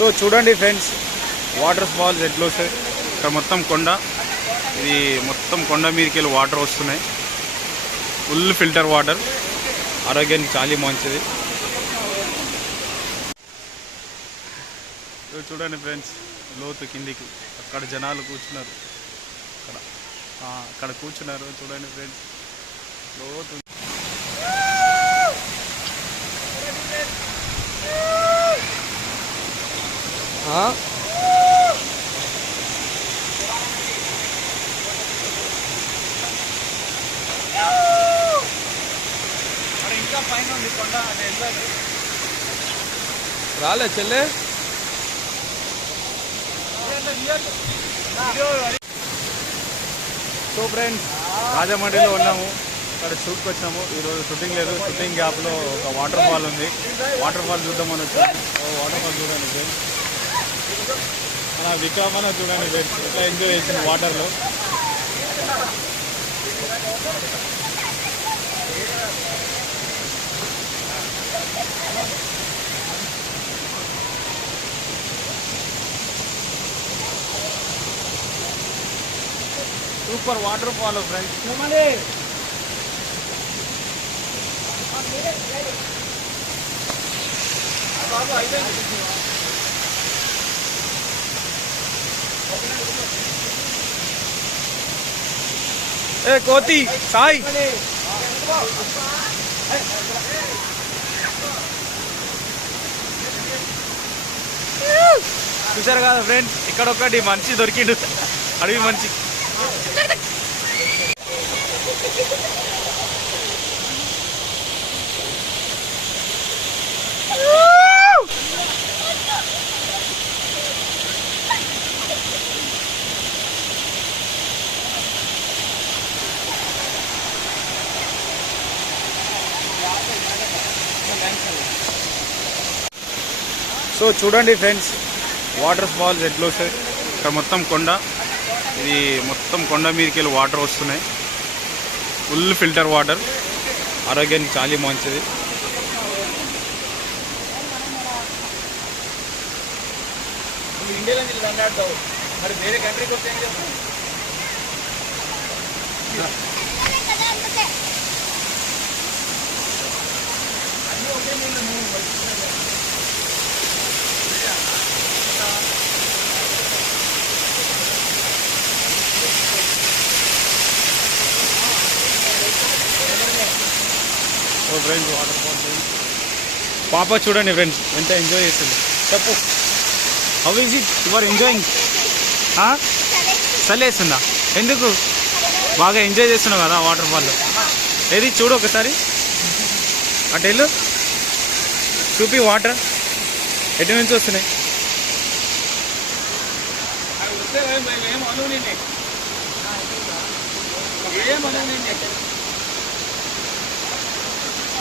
So చూడండి friends, water falls ఎట్లా వస్తాయి. ఇక్కడ మొత్తం కొండ, ఇది మొత్తం కొండ మీదకి వెళ్ళి వాటర్ వస్తున్నాయి. ఫుల్ ఫిల్టర్ వాటర్, ఆరోగ్యానికి చాలా మంచిది. చూడండి ఫ్రెండ్స్, లోతు కిందికి అక్కడ జనాలు కూర్చున్నారు. అక్కడ కూర్చున్నారు. చూడండి ఫ్రెండ్స్, లోతు. ఇంకా పైన ఉంది కొండ, రాలే చెల్లె. సో ఫ్రెండ్స్, రాజమండ్రిలో ఉన్నాము. అక్కడ షూట్కి వచ్చాము. ఈరోజు షూటింగ్ లేదు. షూటింగ్ గ్యాప్లో ఒక వాటర్ ఫాల్ ఉంది. వాటర్ ఫాల్ చూద్దామని వచ్చాము. వాటర్ ఫాల్ చూడండి ఫ్రెండ్స్. మన వికామన చూడండి ఫ్రెండ్స్, ఎట్లా ఎంజాయ్ చేసింది వాటర్లో. Super waterfall friends. ఏ కోతి సాయి, చూసారు కదా ఫ్రెండ్స్, ఇక్కడ ఒకటి మనిషి దొరికిండు, అడవి మనిషి. సో చూడండి ఫ్రెండ్స్, వాటర్ ఫాల్స్ ఎట్లా వస్తాయి. ఇక్కడ మొత్తం కొండ, ఇది మొత్తం కొండ మీదకి వెళ్ళి వాటర్ వస్తున్నాయి. ఫుల్ ఫిల్టర్ వాటర్, ఆరోగ్యానికి చాలా మంచిది. ఇండియాలో దండాడతావు, మరి వేరే కంట్రీకి వస్తే ఏం చేస్తావు? ఫ్రెండ్స్, వాటర్ ఫాల్ పాప చూడండి ఫ్రెండ్స్, ఎంత ఎంజాయ్ చేస్తుంది. చెప్పు, how is it your enjoying? చలేస్తుందా? ఎందుకు? బాగా ఎంజాయ్ చేస్తున్నావు కదా వాటర్ ఫాల్లో. ఏది చూడు ఒకసారి, అటు వెళ్ళు, చూపి వాటర్ ఎటు నుంచి వస్తున్నాయి.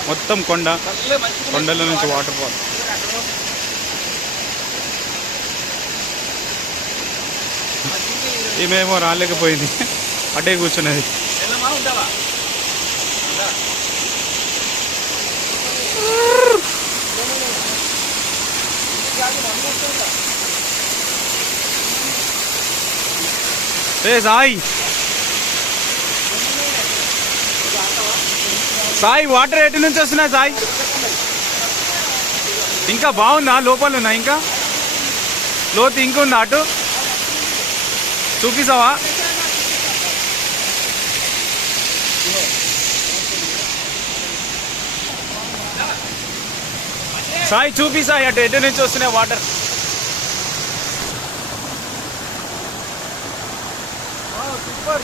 మొత్తం కొండ, కొండల నుంచి వాటర్ ఫాల్. ఈమెమో రాలేకపోయింది, అటే కూర్చున్నది. సాయి, సాయి వాటర్ ఎటు నుంచి వస్తున్నాయి సాయి? ఇంకా బాగుందా? లోపల ఉన్నా ఇంకా లోతు ఇంకుందా? అటు చూపిస్తావా? సాయి చూపి సాయి, అటు ఎటు నుంచి వస్తున్నాయి వాటర్. సూపర్.